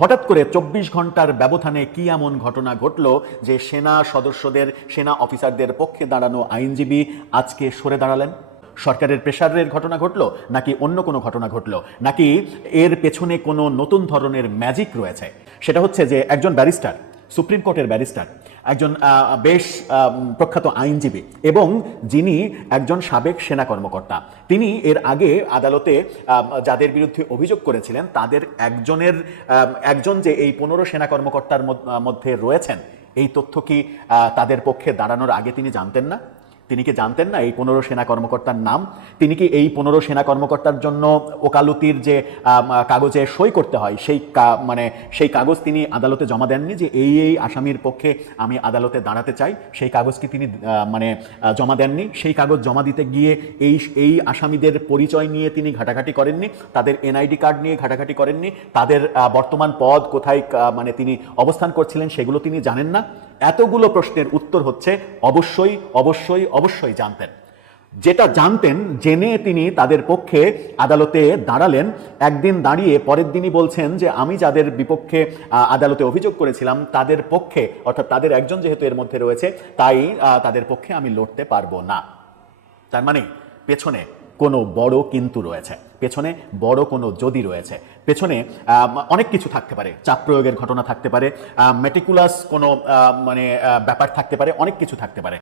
হঠাৎ করে ২৪ ঘন্টার ব্যবধানে কি এমন ঘটনা ঘটলো যে সেনা সদস্যদের, সেনা অফিসারদের পক্ষে দাঁড়ানো আইনজীবী আজকে সরে দাঁড়ালেন? সরকারের প্রেসারের ঘটনা ঘটলো, নাকি অন্য কোনো ঘটনা ঘটলো, নাকি এর পেছনে কোনো নতুন ধরনের ম্যাজিক রয়েছে? সেটা হচ্ছে যে একজন ব্যারিস্টার, সুপ্রিম কোর্টের ব্যারিস্টার, একজন বেশ প্রখ্যাত আইনজীবী এবং যিনি একজন সাবেক সেনা কর্মকর্তা, তিনি এর আগে আদালতে যাদের বিরুদ্ধে অভিযোগ করেছিলেন তাদের একজন যে এই ১৫ সেনা কর্মকর্তার মধ্যে রয়েছেন, এই তথ্য কি তাদের পক্ষে দাঁড়ানোর আগে তিনি জানতেন না? তিনি কি জানতেন না এই ১৫ সেনা কর্মকর্তার নাম? তিনি কি এই ১৫ সেনা কর্মকর্তার জন্য ওকালতির যে কাগজে সই করতে হয় সেই কাগজ তিনি আদালতে জমা দেননি যে এই আসামির পক্ষে আমি আদালতে দাঁড়াতে চাই? সেই কাগজ কি তিনি জমা দেননি? সেই কাগজ জমা দিতে গিয়ে এই আসামিদের পরিচয় নিয়ে তিনি ঘাটাঘাটি করেননি? তাদের এনআইডি কার্ড নিয়ে ঘাটাঘাটি করেননি? তাদের বর্তমান পদ কোথায় তিনি অবস্থান করছিলেন সেগুলো তিনি জানেন না? এতগুলো প্রশ্নের উত্তর হচ্ছে অবশ্যই অবশ্যই অবশ্যই জানতেন। যেটা জানতেন, জেনে তিনি তাদের পক্ষে আদালতে দাঁড়ালেন। একদিন দাঁড়িয়ে পরের দিনই বলছেন যে আমি যাদের বিপক্ষে আদালতে অভিযোগ করেছিলাম তাদের পক্ষে, অর্থাৎ তাদের একজন যেহেতু এর মধ্যে রয়েছে, তাই তাদের পক্ষে আমি লড়তে পারবো না। তার মানে পেছনে কোনো বড় কিন্তু রয়েছে, পেছনে বড় কোনো যদি রয়েছে, পেছনে অনেক কিছু থাকতে পারে। চাপ প্রয়োগের ঘটনা থাকতে পারে, মেটিকুলাস কোনো ব্যাপার থাকতে পারে, অনেক কিছু থাকতে পারে।